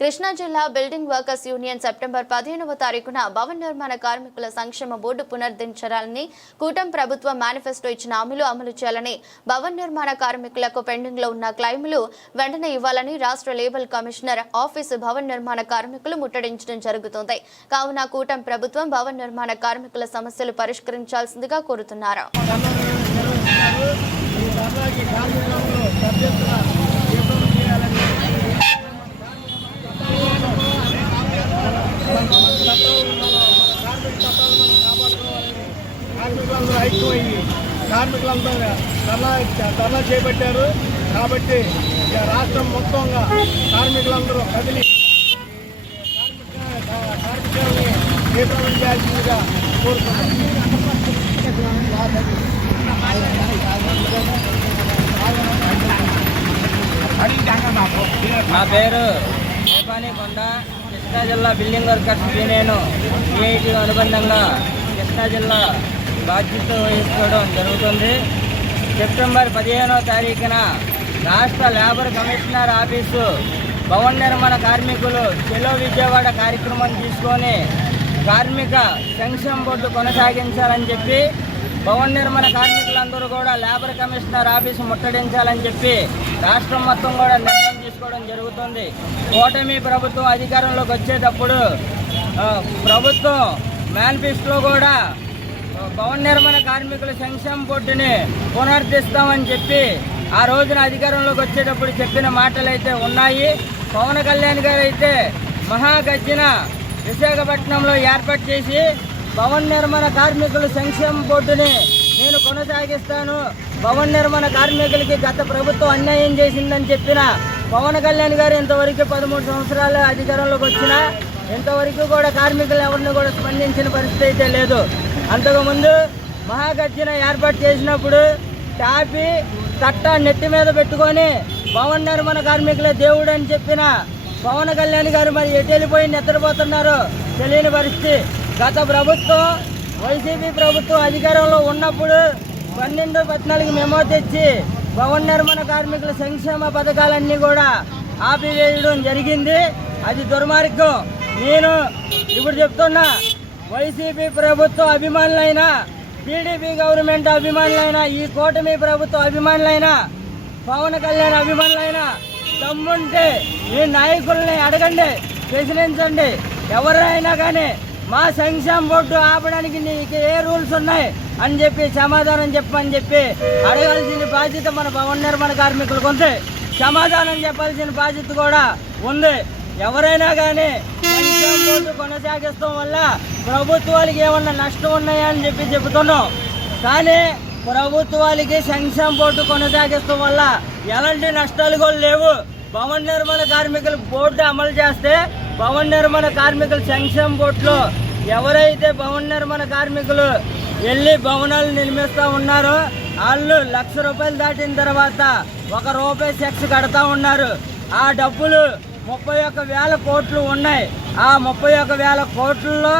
కృష్ణా జిల్లా building workers union September పదిహేనవ తారీఖున భవన నిర్మాణ కార్మికుల సంక్షేమ బోర్డు పునరుద్ధరించాలని కూటమి ప్రభుత్వం మేనిఫెస్టో ఇచ్చిన హామీలు అమలు చేయాలని భవన నిర్మాణ కార్మికులకు పెండింగ్లో ఉన్న క్లైములు వెంటనే ఇవ్వాలని రాష్ట్ర లేబర్ కమిషనర్ ఆఫీసు భవన నిర్మాణ కార్మికులు ముట్టడించడం జరుగుతుంది. కావున కూటమి ప్రభుత్వం భవన నిర్మాణ కార్మికుల సమస్యలు పరిష్కరించాల్సిందిగా కోరుతున్నారు. కార్మికులందరూ ఐక్యమయ్యి కార్మికులందరూ ధర్నా ధర్నా చేపట్టారు. కాబట్టి రాష్ట్రం మొత్తంగా కార్మికులందరూ కదిలి కార్మికులని తీవ్రం చేయాల్సిందిగా నా పేరు నేపాని కొండ. కృష్ణా జిల్లా బిల్డింగ్ వర్కర్స్ యూనియన్. ఏఐటీ అనుబంధంగా కృష్ణా జిల్లా బాధ్యత వహించుకోవడం జరుగుతుంది. సెప్టెంబర్ పదిహేనవ తారీఖున రాష్ట్ర లేబర్ కమిషనర్ ఆఫీసు భవన నిర్మాణ కార్మికులు చెలో విజయవాడ కార్యక్రమం తీసుకొని కార్మిక సంక్షేమ బోర్డు కొనసాగించాలని చెప్పి భవన నిర్మాణ కార్మికులందరూ కూడా లేబర్ కమిషనర్ ఆఫీసు ముట్టడించాలని చెప్పి రాష్ట్రం మొత్తం కూడా నిర్ణయం తీసుకోవడం జరుగుతుంది. కూటమి ప్రభుత్వం అధికారంలోకి వచ్చేటప్పుడు ప్రభుత్వం మేనిఫెస్టో కూడా భవన నిర్మాణ కార్మికుల సంక్షేమ బోర్డుని పునరుద్ధరిస్తామని చెప్పి ఆ రోజున అధికారంలోకి వచ్చేటప్పుడు చెప్పిన మాటలు అయితే ఉన్నాయి. పవన్ కళ్యాణ్ గారు అయితే మహాగర్జన విశాఖపట్నంలో ఏర్పాటు చేసి భవన నిర్మాణ కార్మికుల సంక్షేమ బోర్డుని నేను కొనసాగిస్తాను. భవన నిర్మాణ కార్మికులకి గత ప్రభుత్వం అన్యాయం చేసిందని చెప్పిన పవన్ కళ్యాణ్ గారు ఇంతవరకు పదమూడు సంవత్సరాలు అధికారంలోకి వచ్చినా ఇంతవరకు కూడా కార్మికులు ఎవరిని కూడా స్పందించిన పరిస్థితి అయితే లేదు. అంతకుముందు మహాగర్జన ఏర్పాటు చేసినప్పుడు టాపి తట్ట నెత్తి మీద పెట్టుకొని భవన నిర్మాణ కార్మికులే దేవుడు అని చెప్పిన పవన్ కళ్యాణ్ గారు మరి ఎటు వెళ్ళిపోయి నిద్రపోతున్నారు తెలియని పరిస్థితి. గత ప్రభుత్వం వైసీపీ ప్రభుత్వం అధికారంలో ఉన్నప్పుడు పన్నెండు పద్నాలుగు మెమో తెచ్చి భవన నిర్మాణ కార్మికుల సంక్షేమ పథకాలన్నీ కూడా ఆపివేయడం జరిగింది. అది దుర్మార్గం. నేను ఇప్పుడు చెప్తున్నా వైసీపీ ప్రభుత్వ అభిమానులైనా టీడీపీ గవర్నమెంట్ అభిమానులైనా ఈ కూటమి ప్రభుత్వ అభిమానులైనా పవన్ కళ్యాణ్ అభిమానులైనా దమ్ముంటే మీ నాయకుల్ని అడగండి ప్రశ్నించండి. ఎవరైనా కానీ మా సంక్షేమ బోర్డు ఆపడానికి నీకు ఏ రూల్స్ ఉన్నాయి అని చెప్పి సమాధానం చెప్పని చెప్పి అడగాల్సిన బాధ్యత మన భవన నిర్మాణ కార్మికులకు ఉంది. సమాధానం చెప్పాల్సిన బాధ్యత కూడా ఉంది. ఎవరైనా కానీ సంక్షేమ కొనసాగిస్తాం వల్ల ప్రభుత్వాలకి ఏమన్నా నష్టం ఉన్నాయా అని చెప్పి చెబుతున్నాం. కానీ ప్రభుత్వాలకి సంక్షేమ బోర్డు కొనసాగిస్తాం వల్ల ఎలాంటి నష్టాలు కూడా లేవు. భవన నిర్మాణ కార్మికులు బోర్డు అమలు చేస్తే భవన నిర్మాణ కార్మికుల సంక్షేమ బోర్డులో ఎవరైతే భవన నిర్మాణ కార్మికులు వెళ్ళి భవనాలు నిర్మిస్తూ ఉన్నారో వాళ్ళు లక్ష రూపాయలు దాటిన తర్వాత ఒక రూపాయి సెక్స్ కడతా ఉన్నారు. ఆ డబ్బులు ముప్పై ఒక్క వేల కోట్లు ఉన్నాయి. ఆ ముప్పై ఒక్క వేల కోట్లలో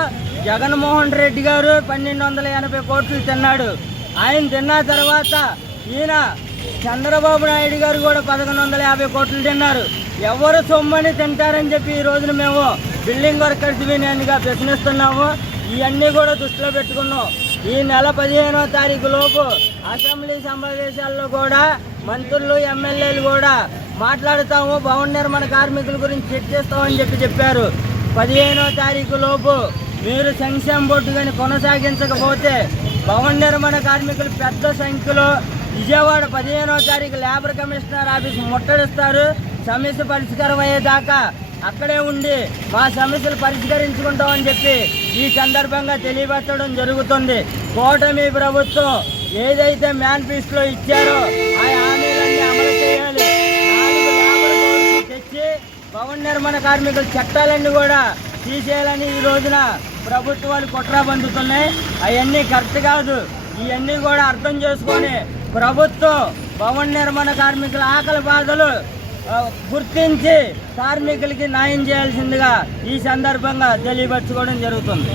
జగన్మోహన్ రెడ్డి గారు పన్నెండు వందల ఎనభై కోట్లు తిన్నాడు. ఆయన తిన్న తర్వాత ఈయన చంద్రబాబు నాయుడు గారు కూడా పదకొండు వందల యాభై కోట్లు తిన్నారు. ఎవరు సొమ్మని తింటారని చెప్పి ఈ రోజున మేము బిల్డింగ్ వర్కర్స్ యూనియన్గా ప్రశ్నిస్తున్నాము. ఇవన్నీ కూడా దృష్టిలో పెట్టుకున్నాం. ఈ నెల పదిహేనో తారీఖు లోపు అసెంబ్లీ సమావేశాల్లో కూడా మంత్రులు ఎమ్మెల్యేలు కూడా మాట్లాడుతాము. భవన నిర్మాణ కార్మికుల గురించి చెక్ చేస్తామని చెప్పి చెప్పారు. పదిహేనో తారీఖు లోపు మీరు సంక్షేమ బోర్డు కానీ కొనసాగించకపోతే భవన నిర్మాణ కార్మికులు పెద్ద సంఖ్యలో విజయవాడ పదిహేనో తారీఖు లేబర్ కమిషనర్ ఆఫీస్ ముట్టడిస్తారు. సమస్య పరిష్కారం అయ్యేదాకా అక్కడే ఉండి మా సమస్యలు పరిష్కరించుకుంటామని చెప్పి ఈ సందర్భంగా తెలియపరచడం జరుగుతుంది. కూటమి ప్రభుత్వం ఏదైతే మేనిఫెస్టోలో ఇచ్చారో ఆ హామీలన్నీ అమలు చేయాలి నాలుగు లేబర్ కోడ్స్ తెచ్చి భవన నిర్మాణ కార్మికుల. చట్టాలన్నీ కూడా తీసేయాలని ఈ రోజున ప్రభుత్వాలు కుట్ర పొందుతున్నాయి అవన్నీ కరెక్ట్ కాదు. ఇవన్నీ కూడా అర్థం చేసుకొని ప్రభుత్వం భవన నిర్మాణ కార్మికుల ఆకలి బాధలు గుర్తించి కార్మికులకి న్యాయం చేయాల్సిందిగా ఈ సందర్భంగా తెలియపరచుకోవడం జరుగుతుంది.